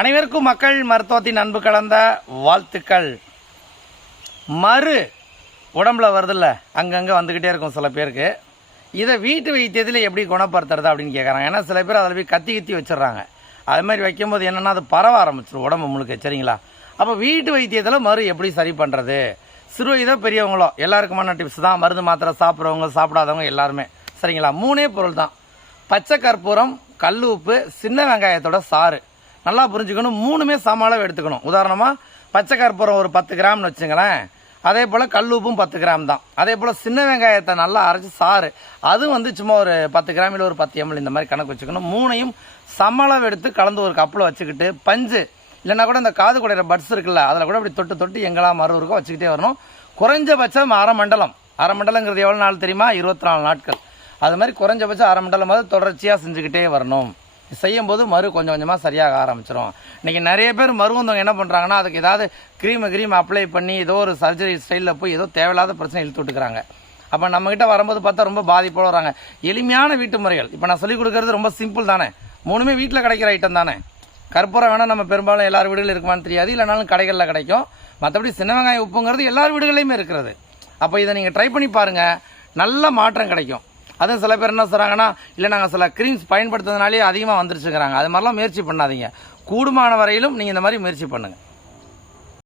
அனைவருக்கும் மக்கள் மருத்துவத்தின் அன்பு கலந்த வாழ்த்துக்கள். மறு உடம்புல வருதில்ல, அங்கங்கே வந்துக்கிட்டே இருக்கும் சில பேருக்கு. இதை வீட்டு வைத்தியத்தில் எப்படி குணப்படுத்துறது அப்படின்னு கேட்குறாங்க. ஏன்னா சில பேர் அதில் போய் கத்தி வச்சிடுறாங்க. அது மாதிரி வைக்கும்போது என்னென்னா அது பரவ ஆரம்பிச்சிடும் உடம்பு முழுக்க. சரிங்களா? அப்போ வீட்டு வைத்தியத்தில் மறு எப்படி சரி பண்ணுறது? சிறு வயதோ பெரியவங்களோ எல்லாருக்குமான டிப்ஸ் தான். மருந்து மாத்திரை சாப்பிட்றவங்க சாப்பிடாதவங்க எல்லாருமே. சரிங்களா? 3 பொருள் தான். பச்சை கற்பூரம், கல் உப்பு, சின்ன வெங்காயத்தோட சாறு. நல்லா புரிஞ்சுக்கணும். 3மே சம அளவு எடுத்துக்கணும். உதாரணமாக பச்சை கற்பூரம் ஒரு 10 கிராம்னு வச்சுங்களேன். அதே போல் கல் உப்பும் 10 கிராம் தான். அதே போல் சின்ன வெங்காயத்தை நல்லா அரைச்சி சாறு, அது சும்மா ஒரு 10 கிராம் இல்லை ஒரு 10 ml இந்த மாதிரி கணக்கு வச்சுக்கணும். 3ஐயும் சம அளவு எடுத்து கலந்து ஒரு கப்பில் வச்சுக்கிட்டு, பஞ்சு இல்லைன்னா கூட இந்த காது குடையிற பட்ஸ் இருக்குல்ல, அதில் கூட அப்படி தொட்டு தொட்டு எங்கெல்லாம் மரம் இருக்கோ வச்சுக்கிட்டே வரணும். குறைஞ்சபட்சம் அரை மண்டலங்கிறது எவ்வளோ நாள் தெரியுமா? 24 நாட்கள். அது மாதிரி குறைஞ்சபட்சம் அரை மண்டலமாவது தொடர்ச்சியாக செஞ்சுக்கிட்டே வரணும். செய்யும்போது மறு கொஞ்சம் கொஞ்சமாக சரியாக ஆரம்பிச்சிடும். இன்றைக்கி நிறைய பேர் மறு வந்தவங்க என்ன பண்ணுறாங்கன்னா, அதுக்கு ஏதாவது க்ரீம் அப்ளை பண்ணி ஏதோ ஒரு சர்ஜரி ஸ்டைலில் போய் ஏதோ தேவையில்லாத பிரச்சனை இழுத்து விட்டுக்கிறாங்க. அப்போ நம்மக்கிட்ட வரும்போது பார்த்தா ரொம்ப பாதிப்போடு வராங்க. எளிமையான வீட்டு முறைகள் இப்போ நான் சொல்லிக் கொடுக்குறது ரொம்ப சிம்பிள் தானே. 3மே வீட்டில் கிடைக்கிற ஐட்டம் தானே. கற்பூரம் வேணால் நம்ம பெரும்பாலும் எல்லார் வீடுகளும் இருக்குமான்னு தெரியாது, இல்லைனாலும் கடைகளில் கிடைக்கும். மற்றபடி சின்ன வெங்காயம் உப்புங்கிறது எல்லார் வீடுகளையுமே இருக்கிறது. அப்போ இதை நீங்கள் ட்ரை பண்ணி பாருங்கள், நல்ல மாற்றம் கிடைக்கும். அதுவும் சில பேர் என்ன சொல்கிறாங்கன்னா, இல்லை நாங்கள் சில க்ரீம்ஸ் பயன்படுத்துறதுனாலே அதிகமாக வந்துருச்சுக்கிறாங்க. அது மாதிரிலாம் முயற்சி பண்ணாதீங்க. கூடுமான வரையிலும் நீங்கள் இந்த மாதிரி முயற்சி பண்ணுங்கள்.